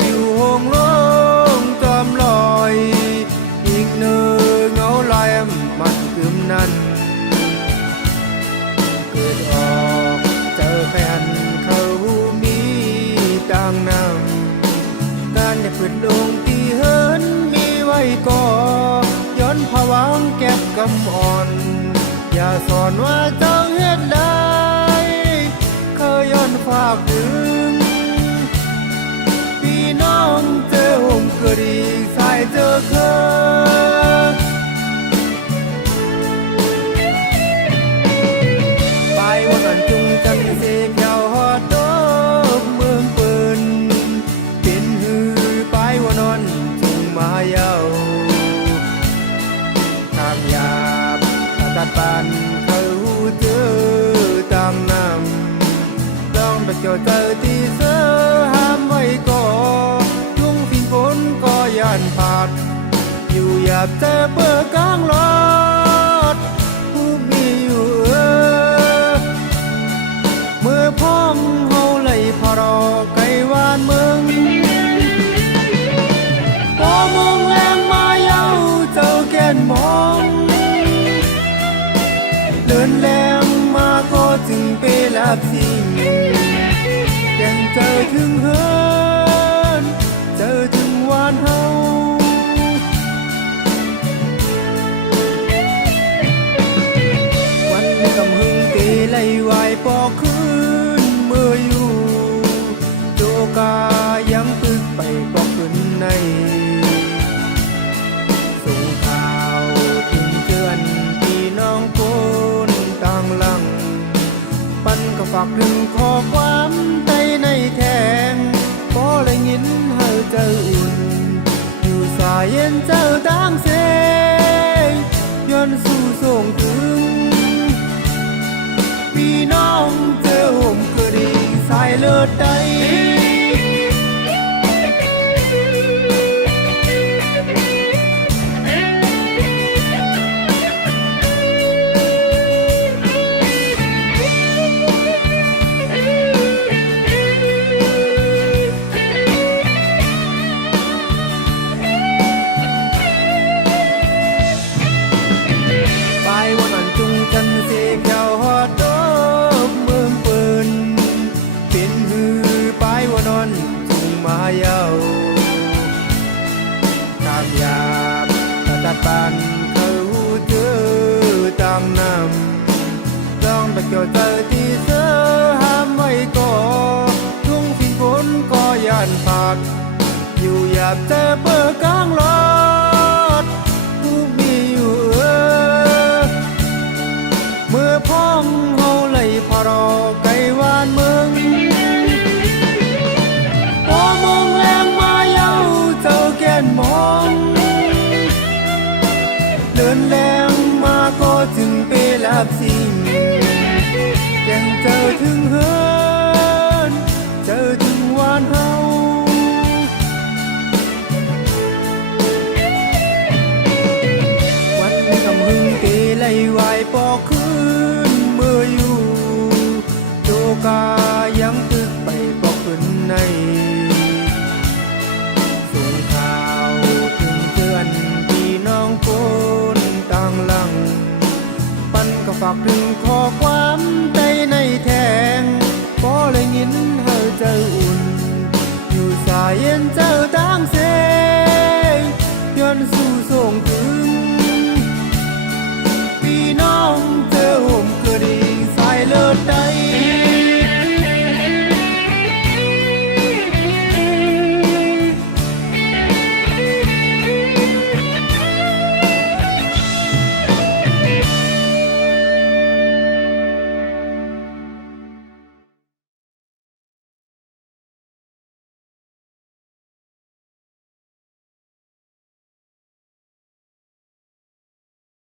ปิวหงลงจอมลอยอีกเนื้อเงาลายมันคืมนั้นเกิดออกเจอแฟนเขามีต่างนำการจะฝืนลงที่เหินมีไว้ก่อย้อนผวังเก็บกำอ่อนอย่าสอนว่าเจ้าเฮ็ดได้เคยย้อนฝากถึงน้องเจอห่มกระดีสายเจอเคยไปวันนั้นจุงจันเสกยาวหอดดอกเมืองปืนเป็นหือไปวันนั้นจุงมาเยาทางยาบตัดปันเขาเจอตามน้ำลองไปเจอเจอที่เสือห้ามไว้ก่อนยันผาดอยู่อยากเจอเปิดกลางรถผู้มีอยู่เมื่อพ้องเฮาไหลพอรอไกลวานเมืองพอมองแรงมาเย้าเจ้าแก่นมองเดินแรงมาก็จึงไปลับสิ่งยังเจอถึงเฮินเจอถึงวานเฮาวันนี้กำหึงตีไล่วายปอคืนเมื่ออยู่โจกายังตึกไปปอกขึ้นในส่งข่าวถึงเตือนพี่น้องคนต่างหลังปันก็ฝากถึงข้อความใดในแทงก็เลยยินให้เจ้าอุ่นอยู่สายเย็นเจ้าต่างเสงย้อนสู่ส่งถึงพี่น้องเจอห่มกระดิ่งสายเลือดใดจันเสกยาวหอดดอกเมืองปืนเป็นหือไปวันนั้นจุงมาเยาทางยาบตัดปันเขาเจอตามน้ำลองไปเกี่ยวเจอที่เสือห้ามไว้ก่อทุ่งฝนก็ยันผาดอยู่อยากเจอเปิดกลางรถผู้มีอยู่เมื่อพ้องเฮาไหลพอรอไกลวานเมืองพอมองแรงมาเย้าเจ้าแก่นมองเดินแรงมาก็จึงไปลับสิ่งยังเจอถึงเฮินเจอถึงวานเฮาวันนี้กำหึงตีไล่วายปอกคืนเมื่ออยู่โจกายังตึกไปปอกขึ้นในส่งข่าวถึงเตือนพี่น้องคนต่างหลังปันก็ฝากถึงข้อความใดในแทงก็เลยยินให้เจ้าอุ่นอยู่สายเย็นเจ้าต่างเสงย้อนสู่ส่งถึง